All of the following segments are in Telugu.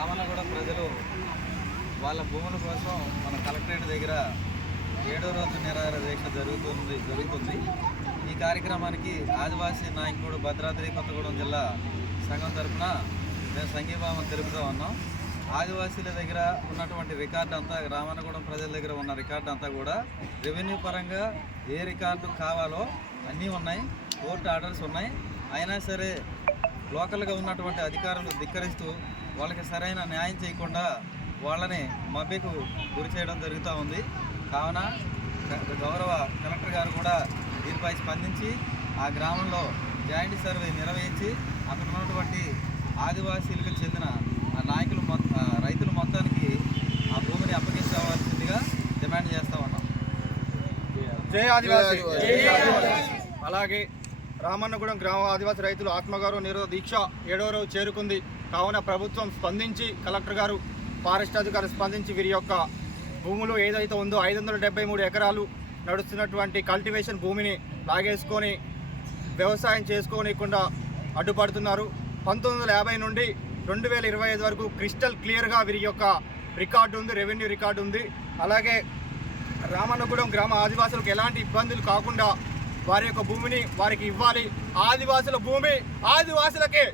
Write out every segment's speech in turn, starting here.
రామన్నగూడెం ప్రజలు వాళ్ళ భూముల కోసం మన కలెక్టరేట్ దగ్గర ఏడో రోజు నిరాహార దీక్ష జరుగుతుంది జరుగుతుంది. ఈ కార్యక్రమానికి ఆదివాసీ నాయకుడు భద్రాద్రి కొత్తగూడెం జిల్లా సంఘం తరఫున మేము సంఘీభావం తెలుపుతూ ఉన్నాం. ఆదివాసీల దగ్గర ఉన్నటువంటి రికార్డు అంతా రామన్నగూడెం ప్రజల దగ్గర ఉన్న రికార్డు అంతా కూడా రెవెన్యూ పరంగా ఏ రికార్డు కావాలో అన్నీ ఉన్నాయి. కోర్టు ఆర్డర్స్ ఉన్నాయి. అయినా సరే లోకల్గా ఉన్నటువంటి అధికారులు ధిక్కరిస్తూ వాళ్ళకి సరైన న్యాయం చేయకుండా వాళ్ళని మభ్యకు గురి చేయడం జరుగుతూ ఉంది. కావున గ- గౌరవ కలెక్టర్ గారు కూడా దీనిపై స్పందించి ఆ గ్రామంలో జాయింట్ సర్వే నిర్వహించి అక్కడ ఉన్నటువంటి ఆదివాసీలకు చెందిన ఆ నాయకులు రైతులు మొత్తానికి ఆ భూమిని అప్పగించవలసిందిగా డిమాండ్ చేస్తా ఉన్నాం. జై ఆదివాసి. అలాగే రామన్నగూడెం గ్రామ ఆదివాసీ రైతులు ఆత్మగౌరవ నిరోధ దీక్ష ఏడవ రోజు చేరుకుంది. కావున ప్రభుత్వం స్పందించి కలెక్టర్ గారు ఫారెస్ట్ అధికారి స్పందించి వీరి యొక్క భూములు ఏదైతే ఉందో ఐదు వందల డెబ్బై మూడు ఎకరాలు నడుస్తున్నటువంటి కల్టివేషన్ భూమిని లాగేసుకొని వ్యవసాయం చేసుకోనికుండా అడ్డుపడుతున్నారు. పంతొమ్మిది వందల యాభై నుండి రెండు వేల ఇరవై ఐదు వరకు క్రిస్టల్ క్లియర్గా వీరి యొక్క రికార్డు ఉంది రెవెన్యూ రికార్డు ఉంది. అలాగే రామన్నగూడెం గ్రామ ఆదివాసులకు ఎలాంటి ఇబ్బందులు కాకుండా వారి యొక్క భూమిని వారికి ఇవ్వాలి. ఆదివాసుల భూమి ఆదివాసులకే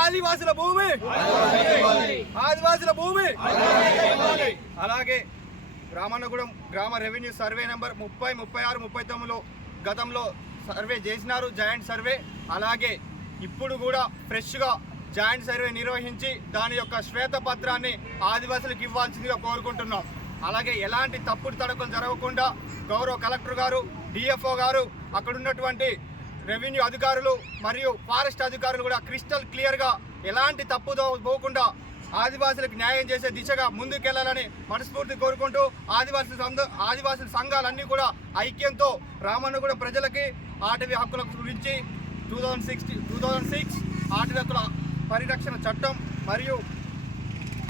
ఆదివాసుల భూమి ఆదివాసుల భూమి అలాగే రామన్నగూడెం గ్రామ రెవెన్యూ సర్వే నెంబర్ ముప్పై ముప్పై ఆరు ముప్పై తొమ్మిదిలో గతంలో సర్వే చేసినారు జాయింట్ సర్వే. అలాగే ఇప్పుడు కూడా ఫ్రెష్గా జాయింట్ సర్వే నిర్వహించి దాని యొక్క శ్వేతపత్రాన్ని ఆదివాసులకు ఇవ్వాల్సిందిగా కోరుకుంటున్నాం. అలాగే ఎలాంటి తప్పుడు తడకలు జరగకుండా గౌరవ కలెక్టర్ గారు డిఎఫ్ఓ గారు అక్కడ ఉన్నటువంటి రెవెన్యూ అధికారులు మరియు ఫారెస్ట్ అధికారులు కూడా క్రిస్టల్ క్లియర్గా ఎలాంటి తప్పుదో పోకుండా ఆదివాసులకు న్యాయం చేసే దిశగా ముందుకెళ్ళాలని మనస్ఫూర్తి కోరుకుంటూ ఆదివాసీ సంఘ ఆదివాసీ సంఘాలన్నీ కూడా ఐక్యంతో రామన్నగూడెం ప్రజలకి ఆటవీ హక్కుల గురించి two thousand sixty two thousand six ఆటవీ హక్కుల పరిరక్షణ చట్టం మరియు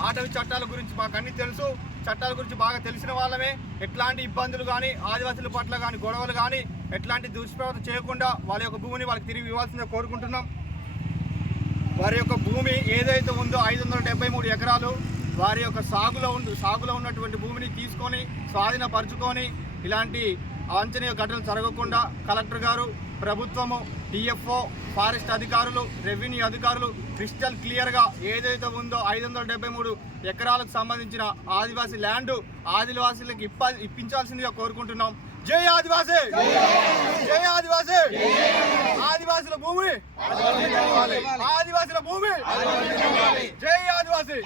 అటవీ చట్టాల గురించి మాకు అన్ని తెలుసు. చట్టాల గురించి బాగా తెలిసిన వాళ్ళమే. ఎట్లాంటి ఇబ్బందులు కానీ ఆదివాసుల పట్ల కానీ గొడవలు కానీ ఎట్లాంటి దుష్ప్రవర్తన చేయకుండా వాళ్ళ యొక్క భూమిని వాళ్ళకి తిరిగి ఇవ్వాల్సిందే కోరుకుంటున్నాం. వారి యొక్క భూమి ఏదైతే ఉందో ఐదు వందల డెబ్బై మూడు ఎకరాలు వారి యొక్క సాగులో ఉండు సాగులో ఉన్నటువంటి భూమిని తీసుకొని స్వాధీనపరుచుకొని ఇలాంటి అవాంఛనీయ ఘటనలు జరగకుండా కలెక్టర్ గారు ప్రభుత్వము డిఎఫ్ఓ ఫారెస్ట్ అధికారులు రెవెన్యూ అధికారులు క్రిస్టల్ క్లియర్గా ఏదైతే ఉందో ఐదు వందల డెబ్బై మూడు ఎకరాలకు సంబంధించిన ఆదివాసీ ల్యాండ్ ఆదివాసీలకు ఇప్ప ఇప్పించాల్సిందిగా కోరుకుంటున్నాం. జై ఆదివాసీ! జై ఆదివాసీ! ఆదివాసుల భూమి! ఆదివాసుల భూమి! జై ఆదివాసీ!